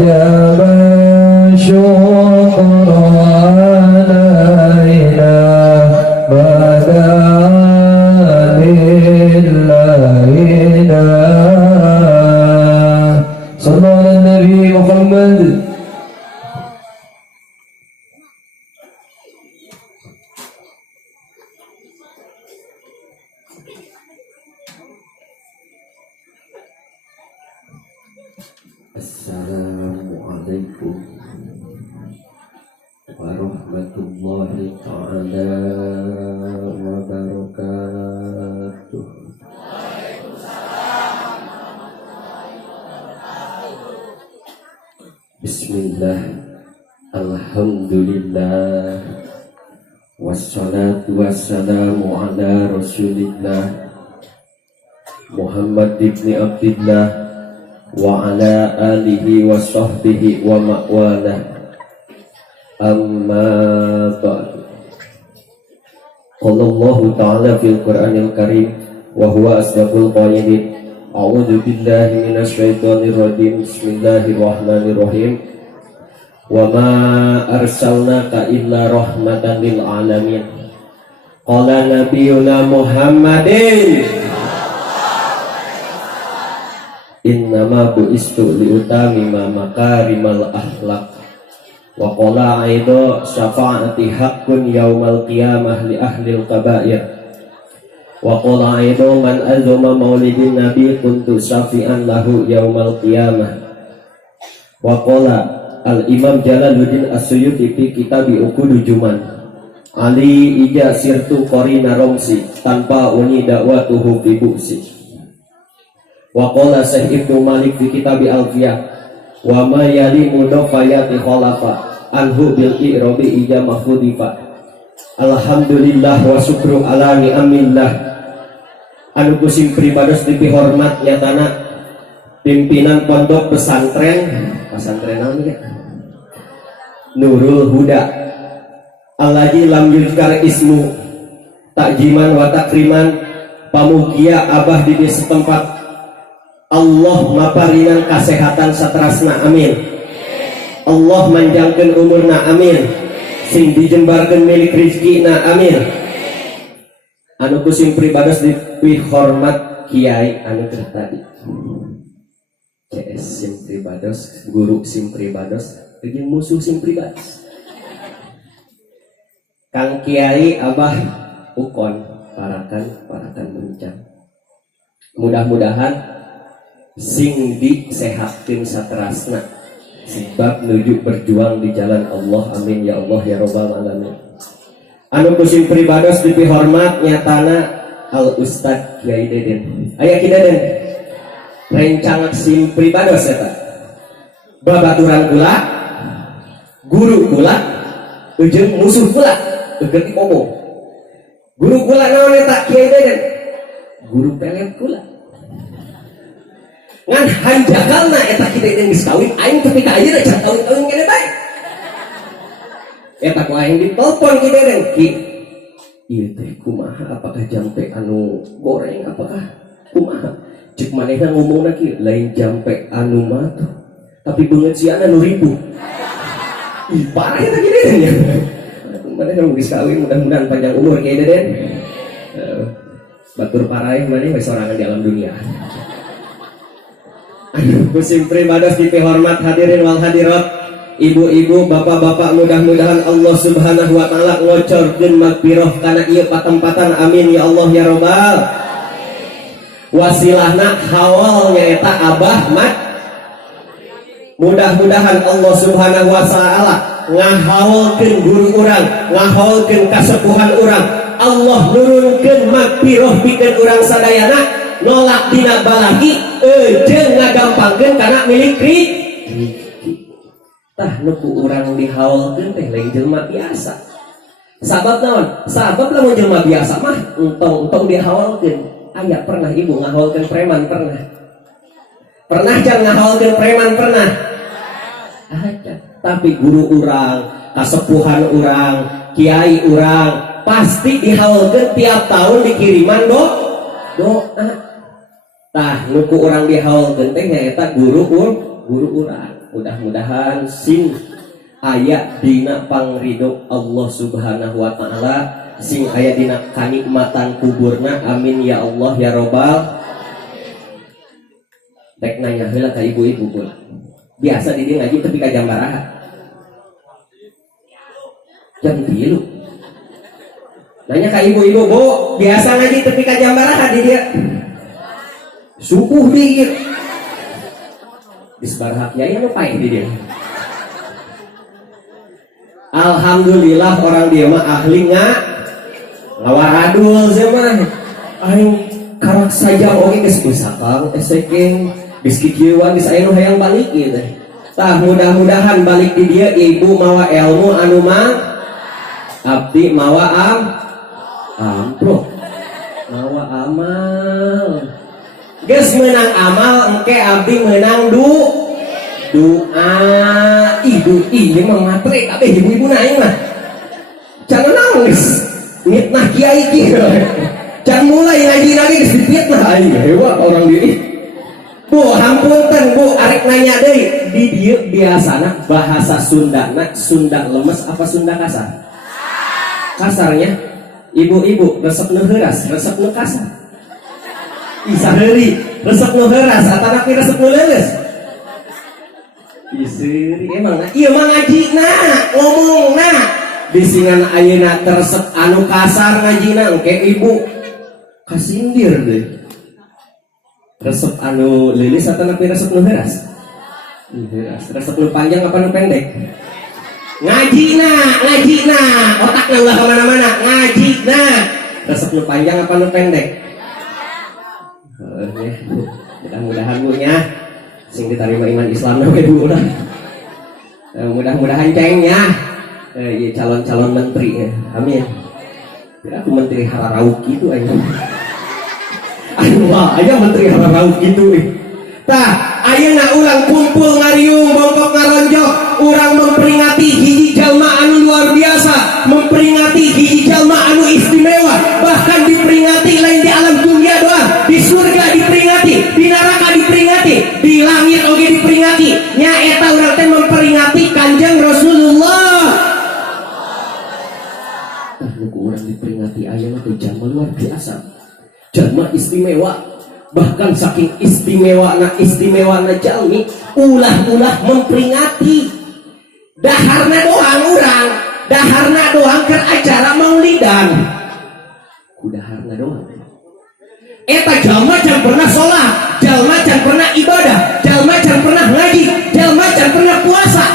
وجب الشكر علينا بدا لله صلى على النبي محمد. Assalamualaikum warahmatullahi ta'ala wabarakatuh. Bismillah, alhamdulillah, wassalatu wassalamu ala rasulillah Muhammad ibn Abdillah wa ala alihi wa sahbihi wa ma'wala, amma ba'du. Qala Allahu ta'ala fil Qur'anil Karim wa huwa asdaqul qailin. A'udzu billahi minasy syaithanir rajim. Bismillahirrahmanirrahim. Wa ma arsalnaka illa rahmatan lil alamin. Qala nabiyuna Muhammadin innama bu'istu liutamima makarimal akhlaq. Wa qala aido syafa'ati haqqun yaumal qiyamah li ahlil kabair. Wa qala aido man azuma maulidin nabi kuntu syafi'an lahu yaumal qiyamah. Wa qala al-imam Jalaluddin As-Suyuti fi kitabi Uqudul Juman Ali ija sirtu qarina romsi tanpa uni dakwatuhu fi buksi. Wa qala Syekh Ibnu Malik fi kitabi Alfiyah wa ma yali mudafayati khalafa anhu bil i'rabi ija mahfudifa. Alhamdulillah wa syukru ala ni'amillah. Anu kusim pribados dipihormat nyatana pimpinan pondok pesantren naon ya Nurul Huda allazi lam yuzkar ismu takjiman wa takriman pamugia abah di setempat. Allah maparinan kasehatan satrasna amin. Allah manjangkeun umurna amin. Sing dijembarkeun milik rizkina amin. Anu kusim pribados dipihormat kiai anu tadi CS sim pribados, guru sim pribados, jeung musuh sim pribados. Kang Kiai Abah Ukon parakan mencang. Mudah-mudahan sing disehatkeun saterasna sebab nuju berjuang di jalan Allah. Amin ya Allah ya rabbal alamin. Anu kusim pribados dipihormat nyatana Al Ustad Kiai Deden. Aya Kiai Deden rencang sim pribados eta. Babaturan kula, guru kula, jeung musuh kula, eukeun ngomong. Guru kula naon eta Kiai Deden? Guru pelet kula. Ngan hanjagalna eta Kiai Deden geus kawin, aing tapi ka ayeuna can kawin-kawin kene bae. Eta ku aing ditelepon Kiai Deden, Ki. Ieu teh kumaha, apakah jampe anu goreng apakah kumaha? Cek manehna ngomongna kieu, lain jampe anu mah tapi beungeut siana nu ribu. Ih parah eta Kiai Deden ya. Manehna geus kawin, mudah-mudahan panjang umur Kiai Deden. Batur paraih maneh wis sorangan di alam dunia. Kusim pribados dipihormat hadirin wal hadirat. Ibu-ibu, bapak-bapak, mudah-mudahan Allah Subhanahu wa taala ngocorkeun magfirah kana ieu patempatan. Amin ya Allah ya robbal. Wasilahna hawal nyaeta Abah Mat. Mudah-mudahan Allah Subhanahu wa taala ngahawalkeun guru urang, ngahawalkeun kasepuhan urang. Allah nurunkeun magfirah pikeun urang sadayana, nolak dina balahi, jeung ngagampangkeun kana milik rezeki. Tah nuku urang dihawalkeun teh lain jelema biasa. Sabab naon? Sabab lamun jelema biasa mah entong dihawalkeun. Aya pernah ibu ngahawalkeun preman pernah? Pernah can ngahawalkeun preman pernah? Aja. Tapi guru urang, kasepuhan urang, kiai urang pasti dihawalkeun tiap tahun dikiriman doa. Tah nuku urang dihawalkeun teh nyaeta guru urang. mudah-mudahan sing aya dina pangrido Allah Subhanahu wa taala, sing aya dina kanikmatan kuburna, amin ya Allah ya robbal. Rek nanya heula ka ibu-ibu pun biasa di dia ngaji tapi ka jam baraha? Jam 3. Nanya ka ibu-ibu, Bu, biasa ngaji tapi ka jam baraha di dia? Subuh di disbaraha kiai anu paeh di dia. Alhamdulillah orang dia mah ahli ngawaradul zaman aing karak saja oge geus pusakang esekeng geus kieuan geus aya nu hayang balik ieu teh. Tah mudah-mudahan balik di dia ibu mawa ilmu anu mang abdi mawa ampro mawa amal. Geus menang amal engke abdi menang doa. Ibu mah matre kabeh ibu-ibu naing mah. Jangan nangis. Mitnah kiai kieu. Jangan mulai ngaji lagi geus difitnah aing hewa orang diri. Bu, hampunten Bu, arek nanya deui, di dieu biasana bahasa Sundana, Sunda lemes apa Sunda kasar? Kasarnya ibu-ibu resep nu heuras, resep nu kasar. Isa heuri, resep nu heuras atanapi resep nu leuleus. Iseri emang ieu mah ngajina, ngomongna. Bisingan ayeuna resep anu kasar ngajina engke ibu kasindir deh. Resep anu lilis atau napi resep nu heuras? Resep nu panjang apa nu pendek? Ngajina, otakna ulah kemana-mana. Ngajina, resep nu panjang apa nu pendek? Mudah-mudahan Bu nya sing diterima iman Islam na we Bu ulah. Mudah-mudahan ceng nya calon-calon menteri ya. Amin. Kira aku menteri hararauk gitu aja. Wah, aja menteri hararauk gitu tah ayeuna urang kumpul ngariung bongkok ngaronjok, urang memperingati hiji jalma anu luar biasa, memperingati hiji jalma anu istimewa, bahkan diperingati lain di alam dunia doang, di surga diperingati, di neraka diperingati, di langit oge diperingati. Nya eta urang teh memperingati Kanjeng Rasulullah. Urang diperingati ayeuna teh jalma luar biasa, jalma istimewa, bahkan saking istimewanya jalmi ulah-ulah memperingati daharna doang ke acara maulidan ku daharna doang eta jalma can pernah sholat, jalma can pernah ibadah, jalma can pernah ngaji, jalma can pernah puasa,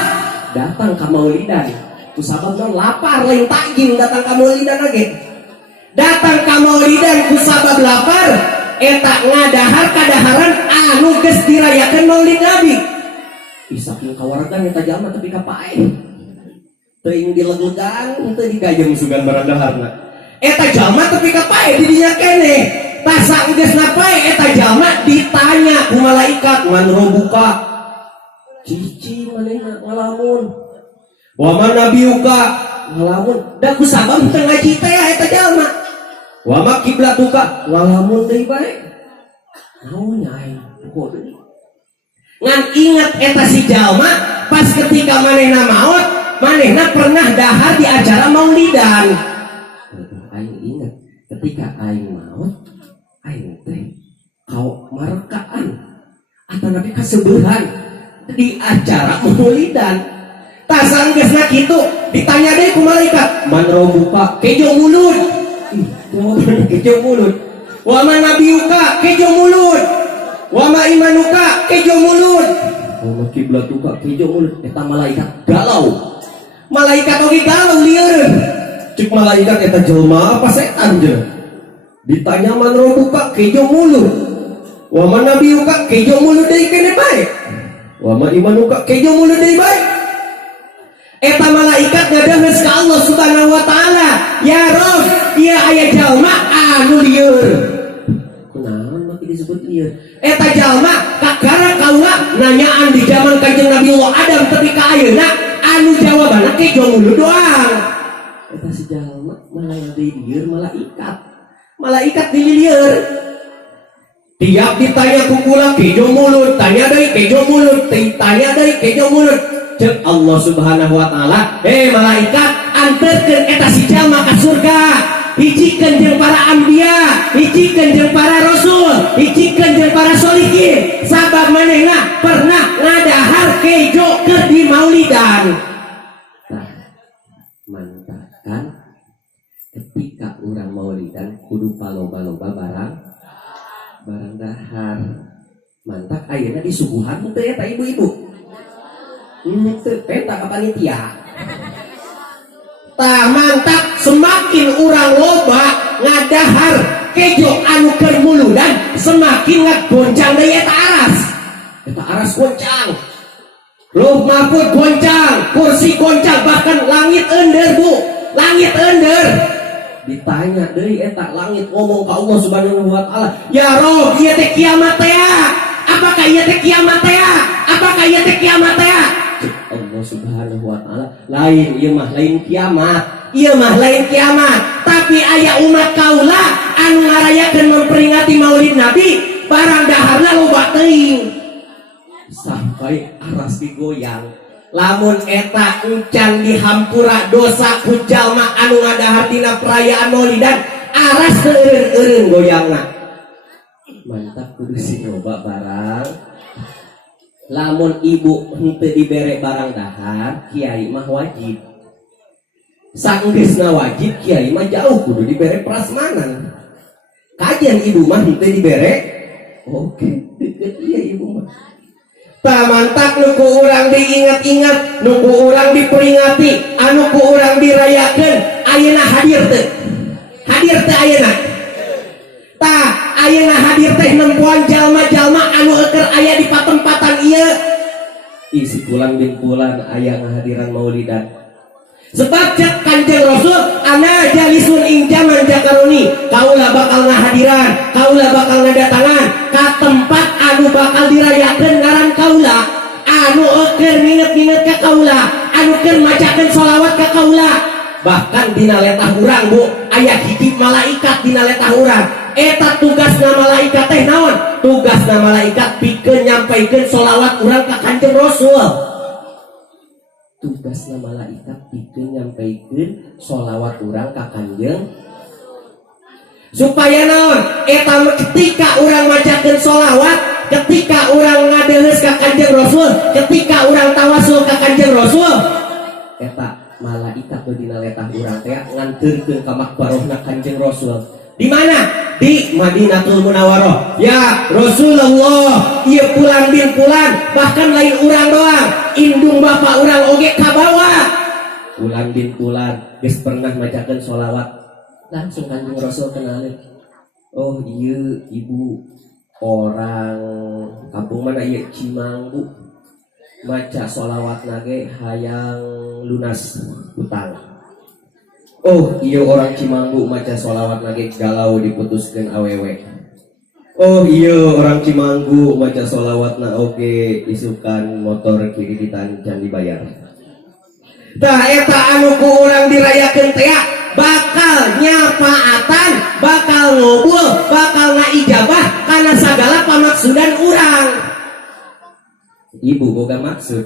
datang ke maulidan ku sabab non lapar lain takjim datang ke maulidan lagi. Datang ka maulidan ku sabab lapar eta ngadahar kadaharan anu geus dirayakeun maulid Nabi. Saking kawargan eta jalma tapi ka paeh. Teuing dilegudan, teu digayem sugan barandaharna. Eta jalma tapi ka paeh di dinya keneh. Tasa geus napae eta jalma ditanya ku malaikat, "Man rabbuka?" Cici manehna ngalamun. "Wa man nabiyuka?" Ngalamun. Da ku sabab teu ngaji teh eta jalma. Wa ma kiblatuka ngalamun deui bae. Naon aing pokok deui. Ngan ingat eta si jalma pas ketika manehna maot, manehna pernah dahar di acara maulidan. Aing ingat ketika aing maot, aing teh kau marekaan atanapi kaseubehan di acara maulidan. Tasang geusna kitu ditanya deui ku malaikat, "Man rabbuka?" Kejo mulut. Kejo mulut. Wa ma nabiyuka kejo mulut. Wa ma imanuka kejo mulut. Wa ma kiblatuka kejo mulut. Eta malaikat galau. Malaikat oge galau lieur. Cik malaikat eta jelema apa setan je. Ditanya man rabbuka kejo mulut. Wa ma nabiyuka kejo mulut deui keneh bae. Wa ma imanuka kejo mulut deui bae. Eta malaikat ngadahreus ka Allah Subhanahu wa taala, "Ya Rabb, ieu aya jalma anu lieur." Kunaon maki disebut lieur? Eta jalma kakara kaula nanyaan di zaman Kanjeng Nabiullah Adam tapi ka ayeuna anu jawabanna kejo mulut doang. Eta si jalma malah di lieur malaikat. Malaikat di lieur. Tiap ditanya kukula kejo mulut, tanya dari kejo mulut, tanya dari kejo mulut. Cek Allah Subhanahu wa taala, malaikat anterkeun eta si jalma ka surga. Hijikeun jeung para anbiya, hijikeun jeung para rasul, hijikeun jeung para sholihin. Sabab manehna pernah ngadahar kejo keur di maulidan. Tah, mantap kan? Ketika urang maulidan kudu paloba-loba barang dahar. Mantap ayeuna disuguhan teu eta ibu-ibu. Teu peta ka panitia. Tah mantap semakin urang loba ngadahar kejo anu keur muludan semakin ngagoncang deui eta aras. Eta aras goncang. Loh mahfud goncang, kursi goncang, bahkan langit ender Bu. Langit ender. Ditanya deui eta langit ngomong ka Allah Subhanahu wa taala, "Ya Rob, ieu teh kiamat teh ya? Apakah ieu teh kiamat teh ya? Apakah ieu teh kiamat teh ya?" Allah Subhanahu wa taala, "Lain ieu mah lain kiamat. Ieu mah lain kiamat, tapi aya umat kaula anu ngarayakeun memperingati Maulid Nabi, barang daharna loba teuing." Sampai aras digoyang. Lamun eta encan dihampura dosa ku jalma anu ngadahar dina perayaan Maulidan, aras eureun goyangna. Mantap kudu siloba barang. Lamun ibu henteu dibere barang dahar, kiai mah wajib. Sanggeusna wajib, kiai mah jauh kudu dibere prasmanan. Kajian ibu mah henteu dibere, oke, deukeut ieu ibu mah. Tah mantap nu ku urang diingat-ingat, nu ku urang diperingati, anu ku urang dirayakeun, ayeuna hadir teu? Hadir teu ayeuna? Tah ayeuna hadir teh nempuan jalma-jalma anu keur aya di patempatan ieu. Isi pulang bin pulang aya ngahadiran Maulidan. Sebab cek Kanjeng Rasul, "Ana jalisun ing jaman jakaruni." Kaula bakal ngahadiran, kaula bakal ngadatangan ka tempat anu bakal dirayakeun ngaran kaula, anu keur nginget-nginget ka kaula, anu keur macakeun shalawat ka kaula. Bahkan dina letah urang Bu, aya hiji malaikat dina letah urang. Eta tugasna malaikat teh naon? Tugasna malaikat pikeun nyampaikeun shalawat urang ka Kanjeng Rasul. Tugasna malaikat pikeun nyampaikeun shalawat urang ka Kanjeng, supaya naon? Eta ketika urang macakeun shalawat, ketika urang ngadeuleuh ka Kanjeng Rasul, ketika urang tawasul ka Kanjeng Rasul, eta malaikat nu dina letah urang teh nganteurkeun ka makbarohna Kanjeng Rasul. Di mana? Di Madinatul Munawwarah. Ya Rasulullah, ieu pulang bin pulang, bahkan lain urang doang, indung bapak urang oge kabawa. Pulang bin pulang geus pernah macakeun sholawat, langsung Kanjeng Rasul kenalin. Oh ieu ibu orang kampung mana ieu? Cimanggu. Maca sholawat nage hayang lunas utang. Oh iya orang Cimanggu maca sholawat lagi galau diputuskan awewe. Oh iya orang Cimanggu maca sholawat na oke isukan motor kiri ditan can dibayar. Tah eta anu ku urang dirayakeun teh bakal nyapaatan, bakal ngobul, bakal ngaijabah kana sagala pamaksudan urang. Ibu boga maksud.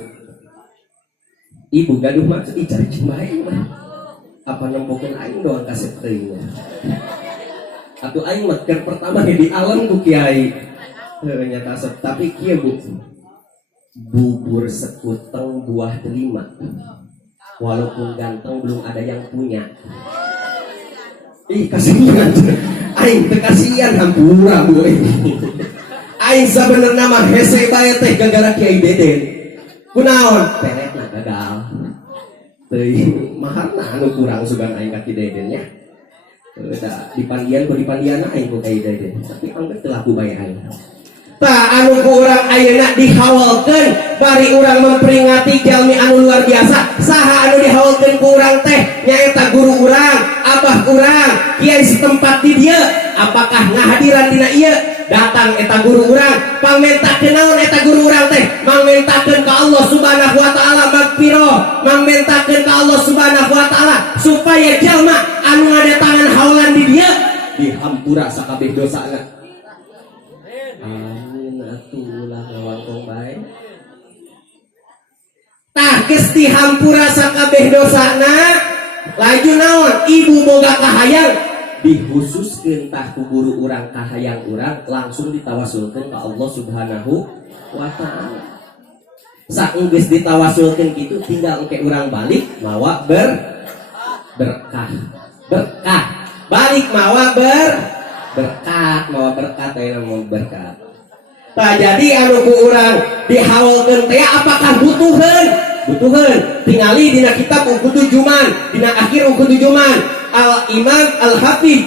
Ibu gaduh maksud cari cimae mah. Apa nembokeun aing doang kasep teuing. Atuh aing mah keur pertama di alam ku kiai. Heuh nya kasep tapi kieu Bu. Bubur sekuteng buah delima. Walaupun ganteng belum ada yang punya. Ih kasihan. Aing teu kasihan hampura Bu. Aing sabenerna mah hese bae teh gara-gara Kiai Deden. Kunaon? Peretna gagal. Teuing maharna anu kurang sugan aing ka Kiai Deden nya. Da dipandian ku dipandianna aing ku Kiai Deden. Tapi anggeus teu laku bae aing. Tah anu ku urang ayeuna dihawalkeun bari urang memperingati jalmi anu luar biasa. Saha anu dihawalkeun ku urang teh nyaeta guru urang, abah urang, kiai setempat di dieu. Apakah ngahadiran dina ieu? Datang eta guru urang, pamentakeun naon eta guru urang teh? Mamentakeun ka Allah Subhanahu wa taala magfirah, mamentakeun ka Allah Subhanahu wa taala supaya jalma anu ngadatangan hawalan di dieu dihampura sakabeh dosana. tah geus dihampura sakabeh dosana laju naon ibu boga kahayang dihususkeun tah ku guru urang kahayang urang langsung ditawasulkeun ka Allah Subhanahu wa taala. Saenggeus ditawasulkeun kitu tinggal engke urang balik mawa berkah balik mawa berkat mawa berkat aya mau berkat. Tah jadi anu ku urang dihaulkeun teh apakah butuheun tingali dina kitab Uqud Juman dina akhir Uqud Juman Al Imam Al Hafidz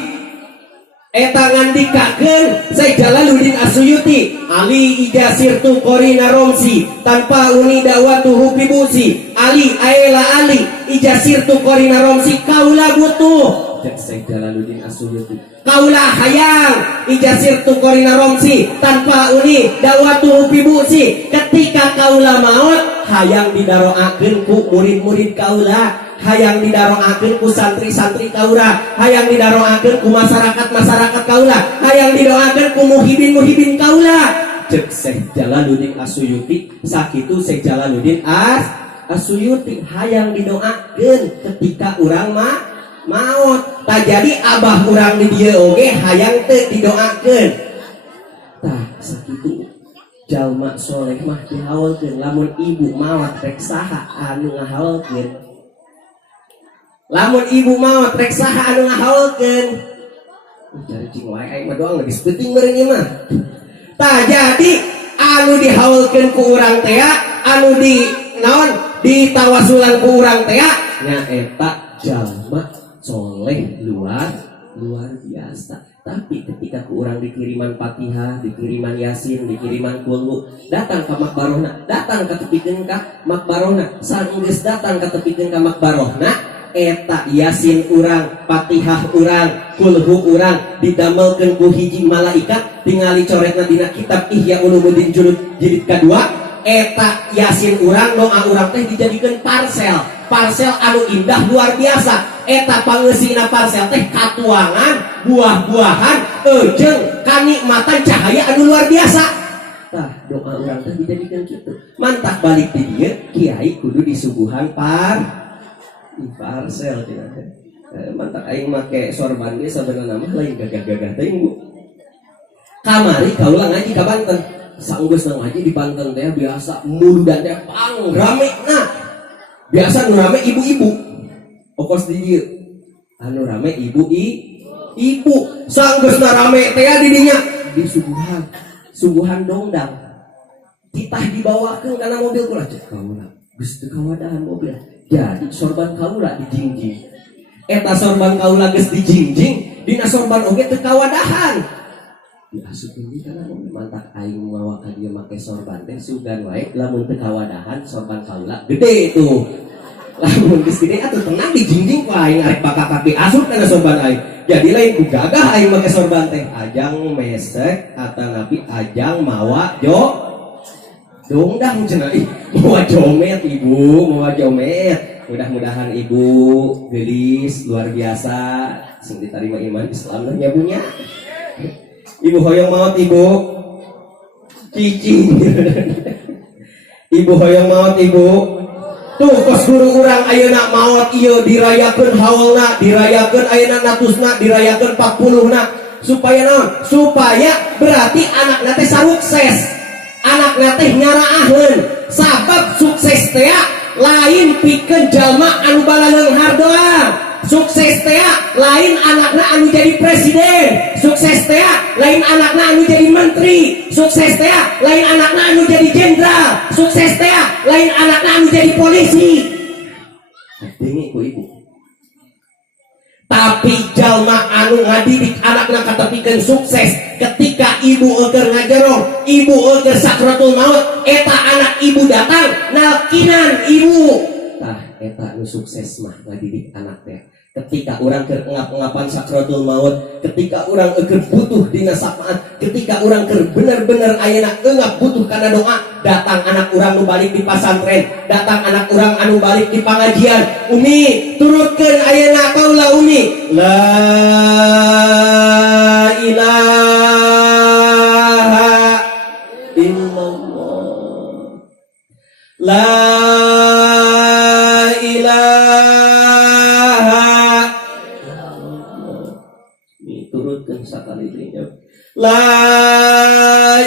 eta ngandikakeun Syekh Jalaluddin As-Suyuti Ali ijasirtu qorina romsi tanpa uni dawatuhu bibusi Ali aela Ali ijasirtu qorina romsi kaula butuh cek Syekh Jalaluddin As-Suyuti kaula hayang ijasirtu qorina romsi tanpa uni dawatuhu bibusi ketika kaula maut hayang didaroakeun ku murid-murid kaula hayang didaroakeun ku santri-santri kaula hayang didaroakeun ku masyarakat kaula hayang didoakeun ku muhibin kaula cek Syekh Jalaluddin As-Suyuti sakitu Syekh Jalaluddin As-Suyuti hayang didoakeun ketika urang maut. Tah jadi abah urang di dieu oge hayang teu didoakeun. Tah sakitu jalma soleh mah dihaulkeun lamun ibu maot rek saha anu ngahaulkeun. Lamun ibu maot rek saha anu ngahaulkeun. Cari cing wae aing mah doang geus peuting meureun ieu mah. Tah jadi anu dihaulkeun ku urang teh anu di naon ditawasulan ku urang teh nyaeta jalma soleh luar biasa. Tapi ketika ku urang dikiriman Fatihah, dikiriman Yasin, dikiriman Qul, datang ke makbarohna, datang ke tepikeun ka makbarohna, saenggeus datang ke tepikeun ka makbarohna, eta Yasin urang, Fatihah urang, Qulhu urang didamelkeun ku hiji malaikat tingali coretna dina kitab Ihya Ulumuddin jilid kedua, eta Yasin urang doa urang teh dijadikeun parsel anu indah luar biasa. Eta pangeusina parsel teh katuangan buah-buahan jeung kanikmatan cahaya anu luar biasa. Tah doa urang teh dijadikeun kitu. Mantap balik di dieu kiai kudu disuguhan parsel cenah teh. Mantap aing make sorban ge sabenerna mah lain gagah-gagah teh Bu. Kamari kaula ngaji ka Banten. Saenggeusna ngaji di Banten teh biasa muludan teh pang ramena. Biasa nu rame ibu-ibu. Okos di dieu. Anu rame ibu saenggeusna rame teh di dinya disuguhan dongdang. Titah dibawakeun kana mobil kula cek kaula. Geus teu kawadahan mobil. Jadi sorban kaula dijingjing. Eta sorban kaula geus dijingjing, dina sorban oge teu kawadahan. Diasukeun di kana mobil mantap aing mawa ka dieu make sorban teh sugan wae lamun teu kawadahan sorban kaula gede tuh. Lamun geus gede atuh tenang dijingjing ku aing arek bakal kapi asup kana sorban aing. Jadi lain ku gagah aing make sorban teh ajang mesek atanapi ajang mawa dongdang cenah ih mawa jomet ibu mawa jomet. Mudah-mudahan ibu gelis luar biasa sing diterima iman Islam nya punya. Ibu hoyong maot ibu cicing. Ibu hoyong maot ibu tuh kos guru urang ayeuna maot ieu dirayakeun haulna, dirayakeun ayeuna natusna, dirayakeun 40na supaya naon? Supaya berarti anakna teh sukses. Anakna teh nyaraaheun. Sabab sukses teh lain pikeun jalma anu balaneung hardoang. Sukses teh lain anakna anu jadi presiden. Sukses teh lain anakna anu jadi menteri. Sukses teh lain anakna anu jadi jenderal. Sukses teh lain anakna anu jadi polisi. Dengi ku ibu. Tapi jalma anu ngadidik anakna katepikeun sukses ketika ibu eueur ngajerong, ibu eueur sakratul maut, eta anak ibu datang nalkinan ibu. Tah eta anu sukses mah ngadidik anak teh. Ketika orang keur ngap-ngapan sakratul maut, ketika orang keur butuh dina sapaan, ketika orang keur bener-bener ayeuna eungap butuh kana doa, datang anak orang nu balik di pasantren, datang anak orang anu balik di pangajian. Umi, turutkeun ayeuna kaula Umi. La ilaha illallah. La kalinya. La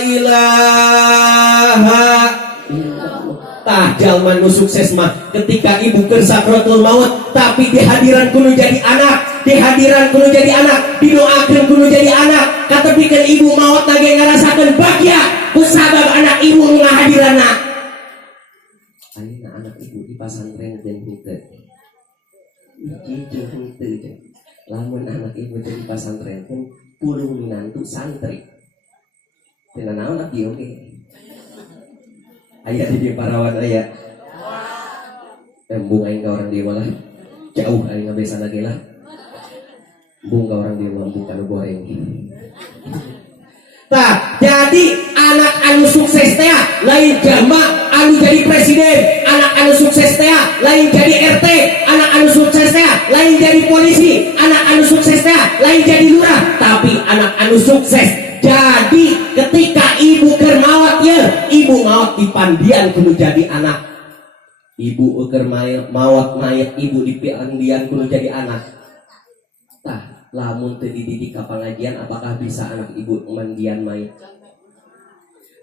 ilaha illallah. Tah jalma nu sukses mah ketika ibu keur sakratul maut tapi di hadiran kudu jadi anak, di hadiran kudu jadi anak, didoakeun kudu jadi anak, katepikeun ibu maut lagi ngarasakeun bahagia ku sabab anak ibu nu ngahadiranna. Ayeuna anak ibu di pasantren jeung henteu. Iki jeung henteu. Lamun anak ibu di pasantren pun puluh minantu santri. Teu naon abdi oge. Ayah di parawan ayah. Embung aing ka orang dia malah jauh aing ngabesa lagi lah. Embung ka orang dia malah bukan goreng. Tah, jadi anak anu sukses teh lain jalma anu jadi presiden, anak anu sukses teh lain jadi RT, anak anu sukses teh lain jadi polisi, anak anu sukses teh lain jadi lurah, tapi anak anu sukses jadi ketika ibu keur maot ya, ibu maot di pandian kudu jadi anak. Ibu keur maot mayat ibu di pandian kudu jadi anak. Tah, lamun teu dididik ka pangajian apakah bisa anak ibu mandian mayat?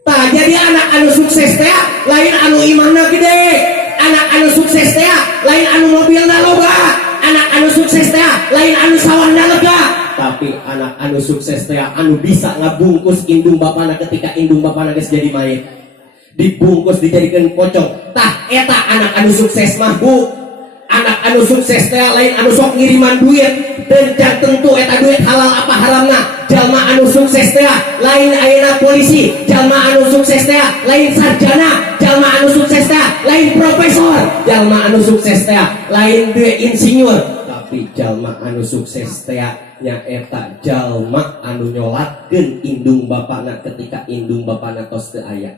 Tah, jadi anak anu sukses teh lain anu imanna gede, anak anu sukses teh lain anu mobilna loba, anak anu sukses teh lain anu sawahna lega. Tapi anak anu sukses teh anu bisa ngabungkus indung bapana ketika indung bapana geus jadi mayit, dibungkus dijadikeun pocong. Tah eta anak anu sukses mah Bu. Anak anu sukses teh lain anu sok ngiriman duit dan tentu eta duit halal apa haramna. Jalma anu sukses teh lain ayeuna polisi, jalma anu sukses teh lain sarjana, jalma anu sukses teh lain profesor, jalma anu sukses teh lain duit insinyur. Tapi jalma anu sukses teh nyaeta jalma anu nyolatkeun indung bapana ketika indung bapana tos teu aya.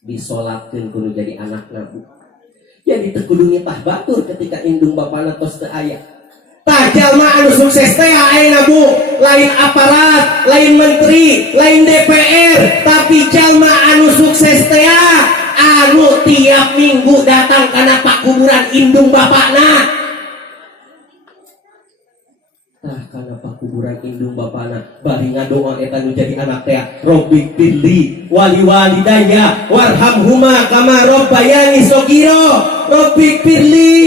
Disolatkeun kudu jadi anakna Bu. Jadi teu kudu nitah batur ketika indung bapana tos teu aya. Tah jalma anu sukses teh ayeuna Bu, lain aparat, lain menteri, lain DPR, tapi jalma anu sukses teh anu tiap minggu datang kana pakuburan indung bapana. Tah kana pakuburan indung bapana bari ngadoa eta nu jadi anak teh, Robbi firli wali walidayya warhamhuma kama rabbayani shaghira. Robbi firli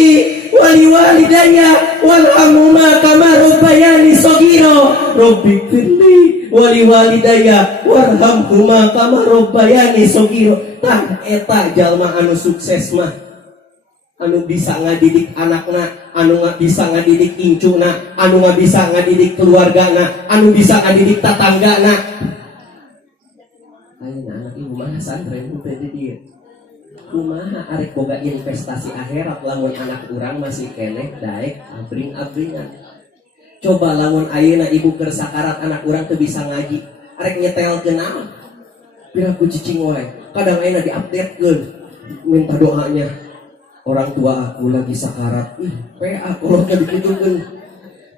wali walidayya warhamhuma kama rabbayani shaghira. Robbi firli wali walidayya warhamhuma kama rabbayani shaghira. Tah eta jalma anu sukses mah anu bisa ngadidik anakna, anu bisa ngadidik incuna, anu bisa ngadidik keluargana, anu bisa ngadidik tatanggana. Ayeuna anak ibu mah santren teu di dieu. Kumaha arek boga investasi akhirat lamun anak urang masih keneh daek abring-abringan. Coba lamun ayeuna ibu keur sakarat anak urang teu bisa ngaji, arek nyetelkeun naon? Piraku cicing wae. Kadang ayeuna di-updatekeun minta doanya. Orang tua aku lagi sakarat, PA kolotnya dikutukeun.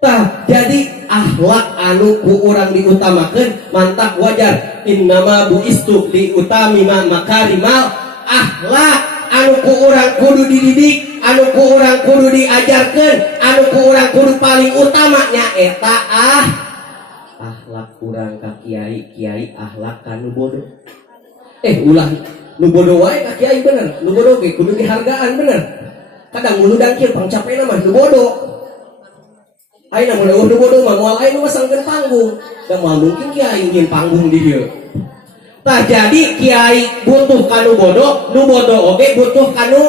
Tah, jadi akhlak anu ku urang diutamakeun mantap wajar. Innama buistu liutami makarimal akhlak anu ku urang kudu dididik, anu ku urang kudu diajarkeun, anu ku urang kudu paling utama nya eta akhlak urang ka kiai akhlak kanu bodoh. Ulah nu bodoh wae ka kiai bener, nu bodoh ge kudu dihargaan bener. Kadang mulu dangkir pangcapena mah nu bodoh. Ayeuna mun nu bodoh mah moal aya nu masangkeun panggung. Da moal mungkin kiai nyin panggung di dieu. Tah jadi kiai butuh kanu bodoh, nu bodoh oge butuh kanu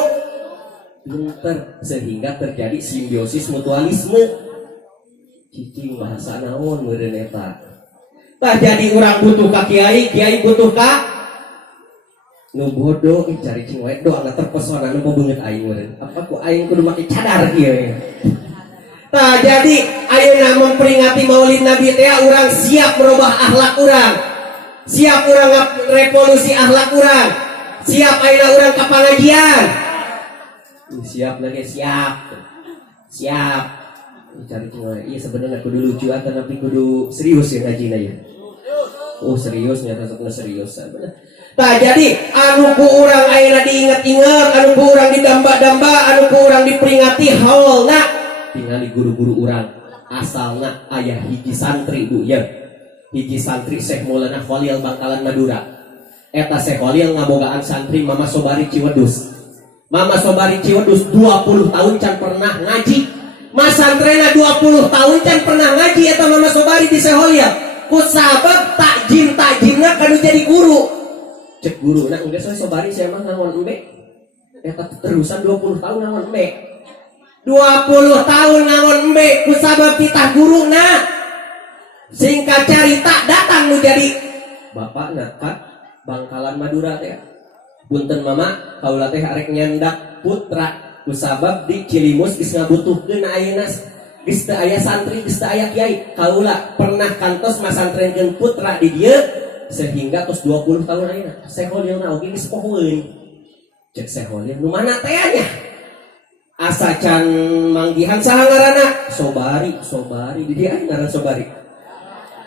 pinter sehingga terjadi simbiosis mutualisme. Cicing bahasa naon meureun eta. Tah jadi urang butuh ka kiai, kiai butuh ka nu bodoh cari cing wae doa terpesona nu beungeut aing meureun. Apa ku aing kudu make cadar kieu. Tah jadi ayeuna memperingati Maulid Nabi teh urang siap merubah akhlak urang. Siap urang revolusi akhlak urang. Siap ayeuna urang ka pangajian. Siap lagi siap. Siap. Cari cing wae. Ieu sebenarnya kudu lucu tapi kudu serius ya ngajina ya. Oh serius nyata serius bener. Tah jadi anu ku urang ayeuna diinget-inget, anu ku urang didamba-damba, anu ku urang diperingati haulna tinggal di guru-guru urang asalna aya hiji santri Bu ya. hiji santri Syekh Maulana Khalil Bangkalan Madura. Eta Syekh Khalil ngabogaan santri Mama Sobari Ciwedus. Mama Sobari Ciwedus 20 tahun can pernah ngaji. Mas santrena 20 tahun can pernah ngaji eta Mama Sobari di Syekh Khalil. Ku sabab takjim-takjimna kanu jadi guru. Cek guru na enggeus we Sobari sia mah ngangon embe. Eta terusan 20 tahun ngangon embe. 20 tahun ngangon embe ku sabab titah guruna. Singkat cerita datang nu jadi bapakna ka Bangkalan Madura teh. Punten mama kaula teh arek nyandak putra kusabab di Cilimus geus ngabutuhkeun ayeuna geus teu aya santri geus teu aya kiai. Kaula pernah kantos masantrenkeun putra di dieu sehingga tos 20 tahun ayeuna. Syekh Khalil na oge geus pohoeun. Cek Syekh Khalil nu mana teh nya? Asa can manggihan saha ngaranna? Sobari di dieu aya ngaran Sobari.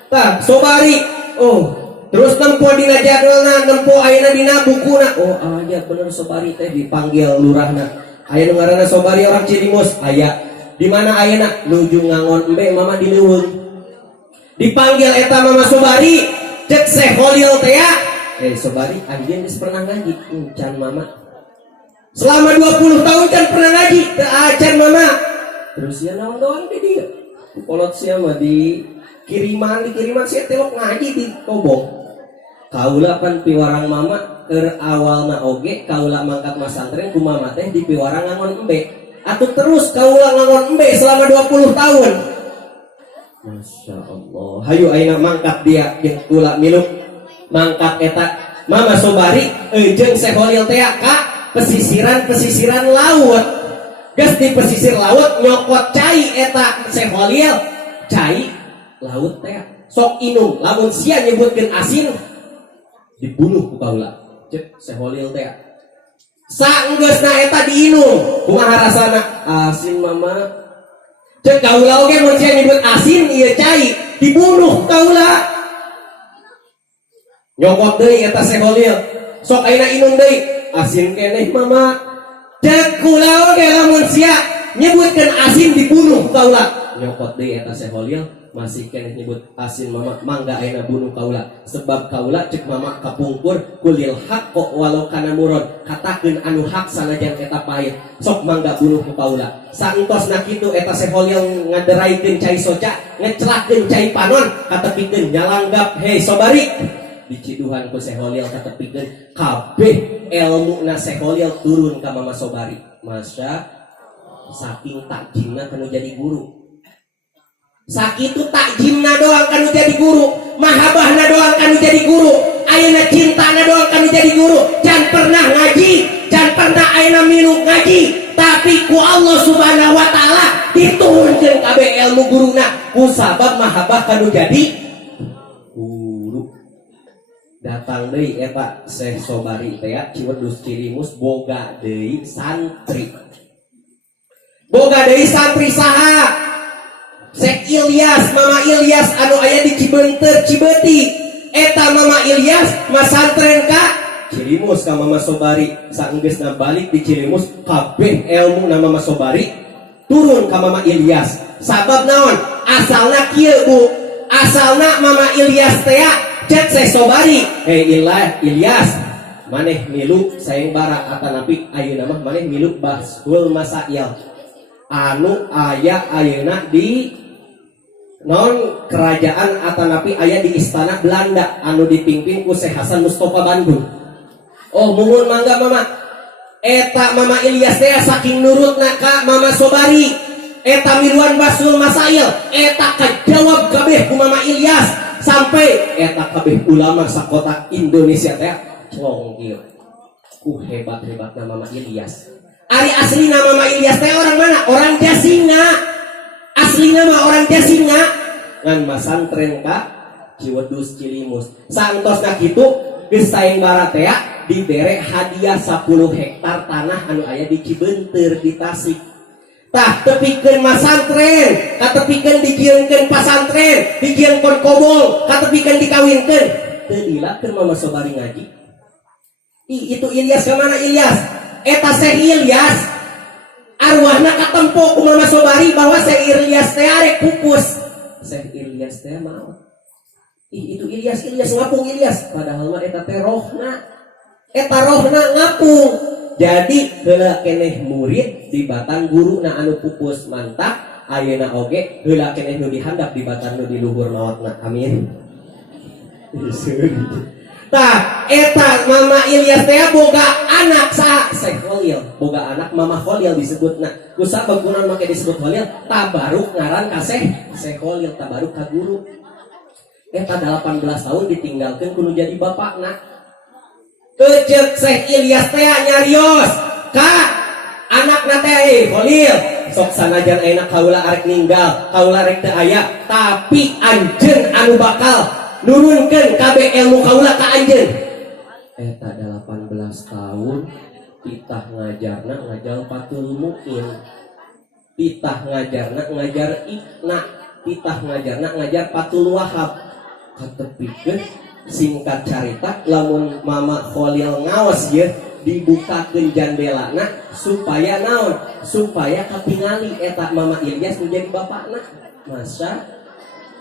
Tah Sobari. Oh, terus nempo dina jadwalna, nempo ayeuna dina bukuna. Oh, aya bener Sobari teh dipanggil lurahna. Aya nu ngaranna Sobari orang Cilimus, aya. Di mana ayeuna? Nuju ngangon embe mama di leuweung. Dipanggil eta Mama Sobari, cek Syekh Khalil teh ya. Sobari, anjeun geus pernah ngaji? Can mama. Selama 20 tahun can pernah ngaji, teu acan mama. Terus ya naon doang di dieu. Kolot sia mah di kiriman sia telok ngaji di Kobong. Kaula pan piwarang mama keur awalna oge kaula mangkat masantren ku mama teh di piwarang ngangon embe. Atuh terus kaula ngangon embe selama 20 tahun. Masya Allah. Hayu ayeuna mangkat dia jeung kula milu mangkat eta Mama Sobari jeung Syekh Khalil teh ka pesisiran laut. Geus di pesisir laut nyokot cai eta Syekh Khalil. Cai laut teh sok inung lamun sia nyebutkeun asin dibunuh ku kaula. Cek Syekh Khalil teh saenggeusna eta diinung kumaha rasana? Asin mama. Cek kaula oge mun sia nyebut asin ieu cai dibunuh kaula. Nyokot deui eta Syekh Khalil sok ayeuna inung deui asin keneh mama. Cek kula oge lamun sia nyebutkeun asin dibunuh kaula. Nyokot deui eta Syekh Khalil masih keneh nyebut asin mama mangga ayeuna bunuh kaula sebab kaula cek mama kapungkur kulil haq walau kana murad katakeun anu hak sanajan eta pahit sok mangga bunuh ku kaula saentosna kitu eta Syekh Khalil ngaderaikeun cai soca ngecelakeun cai panon katepikeun nyalanggap hei Sobari diciduhan ku Syekh Khalil katepikeun kabeh elmuna Syekh Khalil turun ka Mama Sobari. Masya saking takjimna kanu jadi guru. Sakitu takjimna doang kanu jadi guru, mahabahna doang kanu jadi guru, ayeuna cintana doang kanu jadi guru. Can pernah ngaji, can pernah ayeuna milu ngaji, tapi ku Allah Subhanahu wa taala diturunkeun kabeh ilmu guruna ku sabab mahabah kanu jadi guru. Datang deui eta Syekh Sobari teh Ciwedus Cilimus boga deui santri. Boga deui santri saha? Syekh Ilyas, Mama Ilyas anu aya di Cibeunteur Cibeuti. Eta Mama Ilyas masantren ka Cilimus ka Mama Sobari. Saenggeusna balik di Cilimus kabeh ilmu na Mama Sobari turun ka Mama Ilyas. Sabab naon? Asalna kieu Bu. Asalna Mama Ilyas teh cek Syekh Sobari. Ilyas, maneh milu sayembara atanapi ayeuna mah maneh milu Basul Masail. Anu aya ayeuna di non kerajaan atanapi aya di istana Belanda anu dipimpin ku Syekh Hasan Mustofa Bandung. Oh mumun mangga mama. Eta Mama Ilyas teh saking nurutna ka Mama Sobari. Eta miluan Basul Masail. Eta kajawab kabeh ku Mama Ilyas sampai eta kabeh ulama sakota Indonesia teh congkil. Ku hebat-hebatna Mama Ilyas. Ari aslina Mama Ilyas teh orang mana? Orang Jasinga. Aslinya mah orang Jasinga ngan masantren ka Ciwedus Cilimus. Saentosna kitu geus sayembara teh dibere hadiah 10 hektar tanah anu aya di Cibeunteur di Tasik. Tah tepikeun masantren, katepikeun dijieunkeun pasantren, dijieunkeun kobol, katepikeun dikawinkeun. Teu dilakeun Mama Sobari ngaji. Itu Ilyas ka mana Ilyas? Eta Syekh Ilyas arwahna katempo ku Mama Sobari bahwa Syekh Ilyas teh arek pupus. Syekh Ilyas teh mau Ih, itu Ilyas ngapung Ilyas, padahal mah eta teh rohna ngapung. Jadi heula keneh murid di batang guru na anu pupus mantap, ayeuna oge heula keneh nu dihandap di batang nu di luhur maotna. Amin. Tah eta Mama Ilyas teh boga anak sa Syekh Khalil, boga anak Mama Khalil disebutna. Ku sabab kunaon make disebut Khalil? Tabaruk ngaran ka Syekh Khalil, tabaruk ka guru. Eta 18 tahun ditinggalkeun kudu jadi bapakna. Kecek Syekh Ilyas teh nyarios ka anakna teh Khalil, sok sanajan ayeuna kaula arek ninggal, kaula rek teu aya, tapi anjeun anu bakal nurunkeun kabeh ilmu kaula ka anjeun. Eta 18 tahun titah ngajarna ngajar Fatul Muin, titah ngajarna ngajar Ibna, titah ngajarna ngajar Fatul Wahab. Katepikeun singkat carita lamun Mama Khalil ngaos ye dibukakeun jandelana supaya naon? Supaya katingali eta Mama Ilyas menjadi bapakna. Masa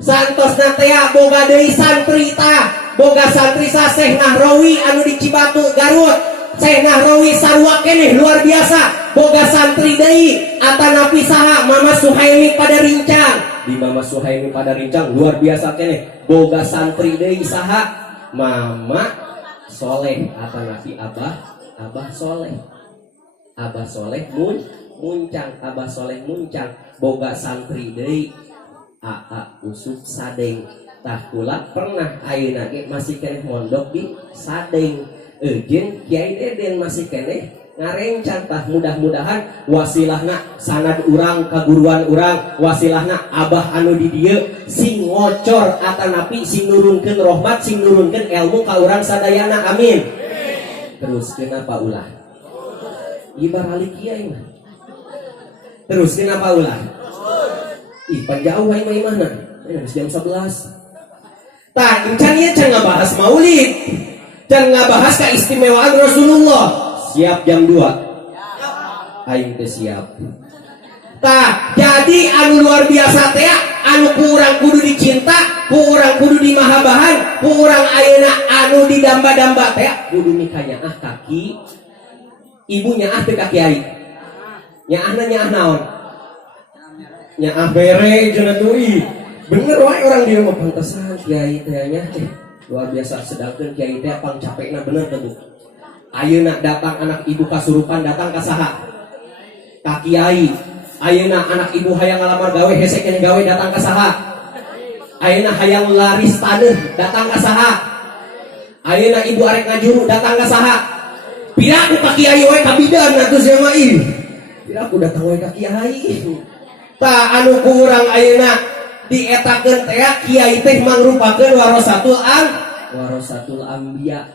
santosna teh boga deui santri tah, boga santri sa Syekh Nahrawi anu di Cibatu Garut. Syekh Nahrawi sarua keneh luar biasa, boga santri deui atanapi saha Mama Suhaimi pada rincang. Di Mama Suhaimi pada rincang luar biasa keneh, boga santri deui saha Mama Soleh atanapi Abah Soleh. Abah Soleh muncang, Abah Soleh muncang, boga santri deui Aa Usuk Sadeng. Tah kula pernah ayeuna ge masih keneh mondok di Sadeng. Eujeun Kiai Deden masih keneh ngarencang. Tah mudah-mudahan wasilahna sanad urang kaguruan urang, wasilahna abah anu di dieu sing ngocor atanapi sing nurunkeun rahmat, sing nurunkeun ilmu ka urang sadayana. Amin. Terus kenapa ulah? Ibaralik kiai mah. Terus kenapa ulah? Ih, panjauh wae mah imahna. Jam 11. Tah, encan ieu can ngabahas maulid. Can ngabahas keistimewaan Rasulullah. Siap jam 2. Aing teh siap. Tah, jadi anu luar biasa teh anu ku urang kudu dicinta, ku urang kudu dimahabahan, ku urang ayeuna anu didamba-damba teh kudu mikanyaah kaki ibunya teh ka kiai. Nyaahna nyaah naon? Nyaah bere cenah teuing. Bener wae orang dia mah pantesan kiai teh nya luar biasa, sedangkeun kiai teh pang capekna bener teh. Ayeuna datang anak ibu kasurupan datang ka saha? Ka kiai. Ayeuna anak ibu hayang ngalamar gawe hese keneh gawe datang ka saha? Ayeuna hayang laris taneuh datang ka saha? Ayeuna ibu arek ngajuru datang ka saha? Piraku ka kiai wae ka bidan atuh sia mah ih. Piraku datang wae ka kiai. Tah anu ku urang ayeuna dietakeun teh kiai teh mangrupakeun warasatul anbiya.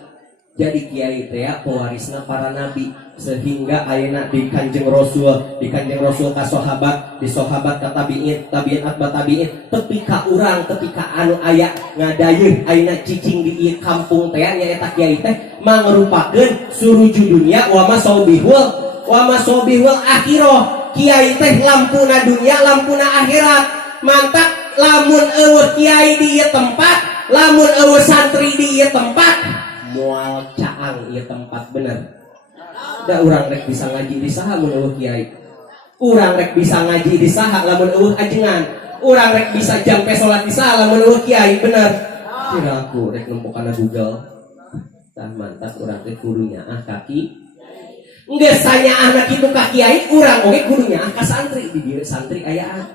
Jadi kiai teh pewarisna para nabi, sehingga ayeuna di Kanjeng Rasul ka sahabat, di sahabat ka tabiin, tabiin atba tabiin, tepi ka urang, tepi ka anu aya ngadayeuh ayeuna cicing di ieu kampung teh nyaeta kiai teh mangrupakeun suruju dunia wa masobihul akhirah. Kiai teh lampuna dunia, lampuna akhirat. Mantap lamun eueuh kiai di ieu tempat, lamun eueuh santri di ieu tempat, moal caang ieu tempat bener. Da urang rek bisa ngaji di saha mun eueuh kiai. Urang rek bisa ngaji di saha lamun eueuh ajengan. Urang rek bisa jampe salat di saha lamun eueuh kiai bener. Kira aku rek nempokana Google. Tah mantap urang teh kudu nyaah kaki. Geus anak itu ka kiai, urang oge kudu nyaah ka santri. Di dieu santri ayaan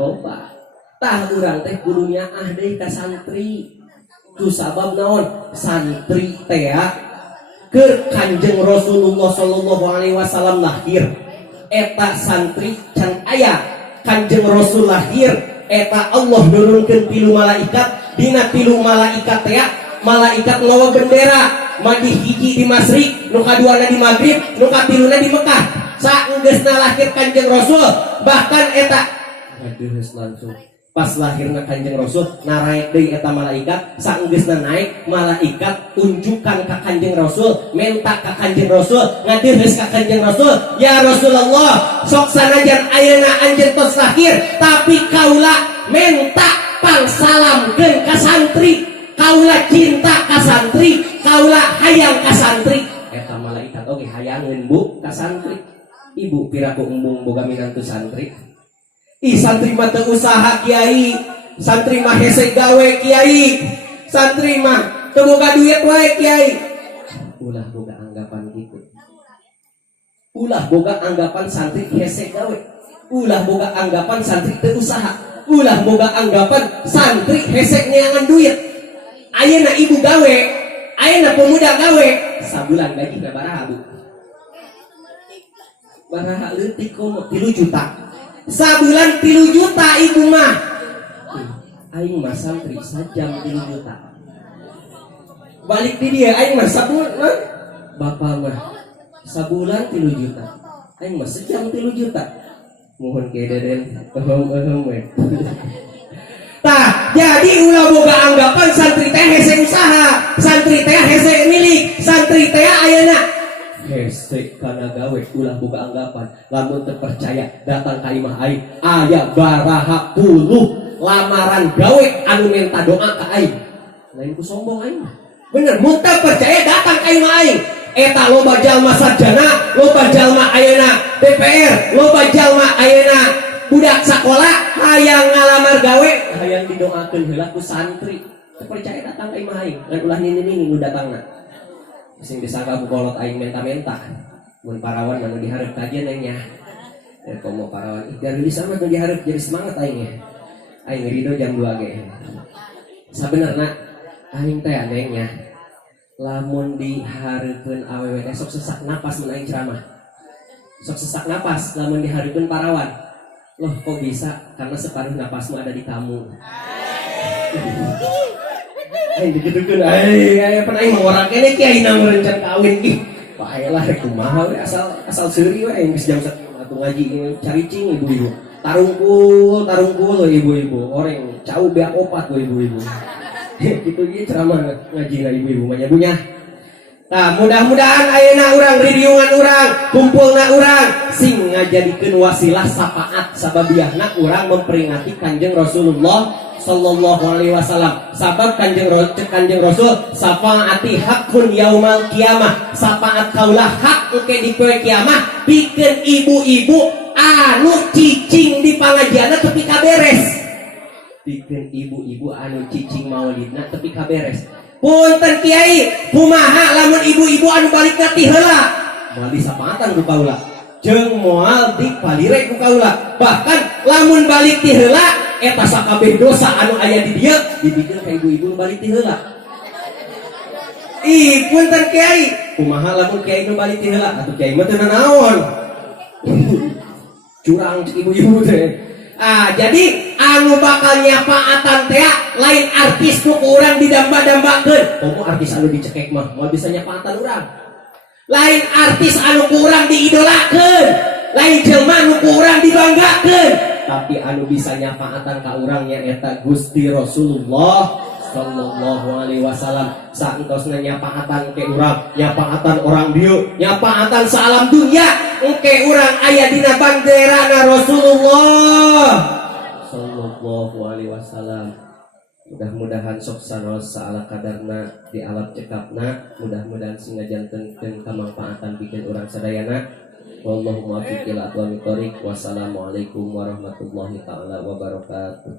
loba. Tah urang teh kudu nyaah deui ka santri. Tu sabab naon? Santri teh keur Kanjeng Rasulullah sallallahu alaihi wasallam lahir. Eta santri can aya Kanjeng Rasul lahir, eta Allah nurunkeun 3 malaikat. Dina 3 malaikat teh malaikat ngawa bendera. Madi hiji di Masrik, nu kaduana di Maghrib, nu katiluna di Mekah. Saenggeusna lahir Kanjeng Rasul, bahkan eta geus langsung pas lahirna Kanjeng Rasul naraek deui eta malaikat. Saenggeusna naik malaikat tunjukkan ka Kanjeng Rasul, menta ka Kanjeng Rasul, ngadirheus ka Kanjeng Rasul, ya Rasulullah, sok sanajan ayeuna anjeun tos lahir, tapi kaula menta pang salamkeun ka santri, kaula cinta ka santri, kaula hayang ka santri. Eta malaikat oge hayangeun Bu ka santri. Ibu piraku embung boga minantu santri. Ih santri mah teu usaha kiai, santri mah hese gawe kiai, santri mah teu boga duit wae kiai. Ulah boga anggapan gitu. Ulah boga anggapan santri hese gawe. Ulah boga anggapan santri teu usaha. Ulah boga anggapan santri hese ngeangan duit. Ayeuna ibu gawe, ayeuna pemuda gawe, sabulan gaji baraha Bu? Baraha leutik komo 3 juta. Sabulan 3 juta ibu mah. Aing mah santri sajam 3 juta. Balik di dia aing mah sabulan bapak mah sabulan 3 juta. Aing mah sejam 3 juta. Mohon kederen ehom we. Tah, jadi ulah boga anggapan santri teh hese usaha, santri teh hese milik, santri teh ayeuna hese kana gawe. Ulah boga anggapan lamun teu percaya datang ka imah aing aya baraha puluh lamaran gawe anu minta doa ka aing. Lain ku sombong aing. Bener, mun teu percaya datang ka imah aing. Eta loba jalma sarjana, loba jalma ayeuna DPR, loba jalma ayeuna budak sekolah hayang ngalamar gawe, hayang didoakeun heula ku santri. Percaya datang ka imah aing, ngan ulah nini-nini nu datangna. Sing disangka bukolot aing menta-menta. Mun parawan anu dihareup kajian aing nya. Komo parawan dari bisa mah nu dihareup jadi semangat aing nya. Aing rido jam 2 ge. Sabenerna aing teh aneh nya. Lamun dihareupeun awewe teh sok sesak napas mun aing ceramah. Sok sesak napas lamun dihareupeun parawan. Loh kok bisa? Karena separuh napasmu ada di kamu. Aing digedekeun aing pernah aing ngorang kene kiai na merencan kawin ih. Baelah rek kumaha we asal seuri we aing geus jam 1 atuh ngaji caricing ibu-ibu. Tarungkul ibu-ibu. Oreng cau beak opat we ibu-ibu. Gitu ge ceramah ngajina ibu-ibu mah bunya. Nah, mudah-mudahan ayeuna urang ridiungan urang, kumpulna urang sing ngajadikeun wasilah syafaat sababiahna urang memperingati Kanjeng Rasulullah sallallahu alaihi wasallam. Sabab Kanjeng Rasul syafaati hakun yaumal kiamah. Syafaat kaulah hak engke di poe kiamah pikeun ibu-ibu anu cicing di pangajianna tepi kaberes. Pikeun ibu-ibu anu cicing maulidna tepi kaberes. Punten kiai, kumaha lamun ibu-ibu anu balik ti heula? Moal disapaatan ku kaula. Jeung moal dipalire ku kaula. Bahkan lamun balik ti heula eta sakabeh dosa anu aya di dieu dipikeun ka ibu-ibu balik ti heula. Ih, punten kiai, kumaha lamun kiai nu balik ti heula? Atuh kiai mah teu naon. Curang cik ibu-ibu teh. Jadi anu bakal nyapaatan teh lain artis nu urang didamba-dambakeun. Komo artis anu dicekek mah moal bisa nyapaatan urang. Lain artis anu urang diidolakeun, lain jelema anu urang dibanggakeun. Tapi anu bisa nyapaatan ka urang nya eta Gusti Rasulullah sallallahu alaihi wasallam. Saengtosna nyapaatan ke urang, nyapaatan orang dieu, nyapaatan salam dunya. Engke urang aya dina banderana Rasulullah sallallahu alaihi wasallam. Mudah-mudahan sok saros saala kadarna di alam cekapna, mudah-mudahan sing ngajantenkeun kamanfaatan bikin urang sadayana. Wallahu muwaffiq ila aqwamit thoriq. Wassalamualaikum warahmatullahi taala wabarakatuh.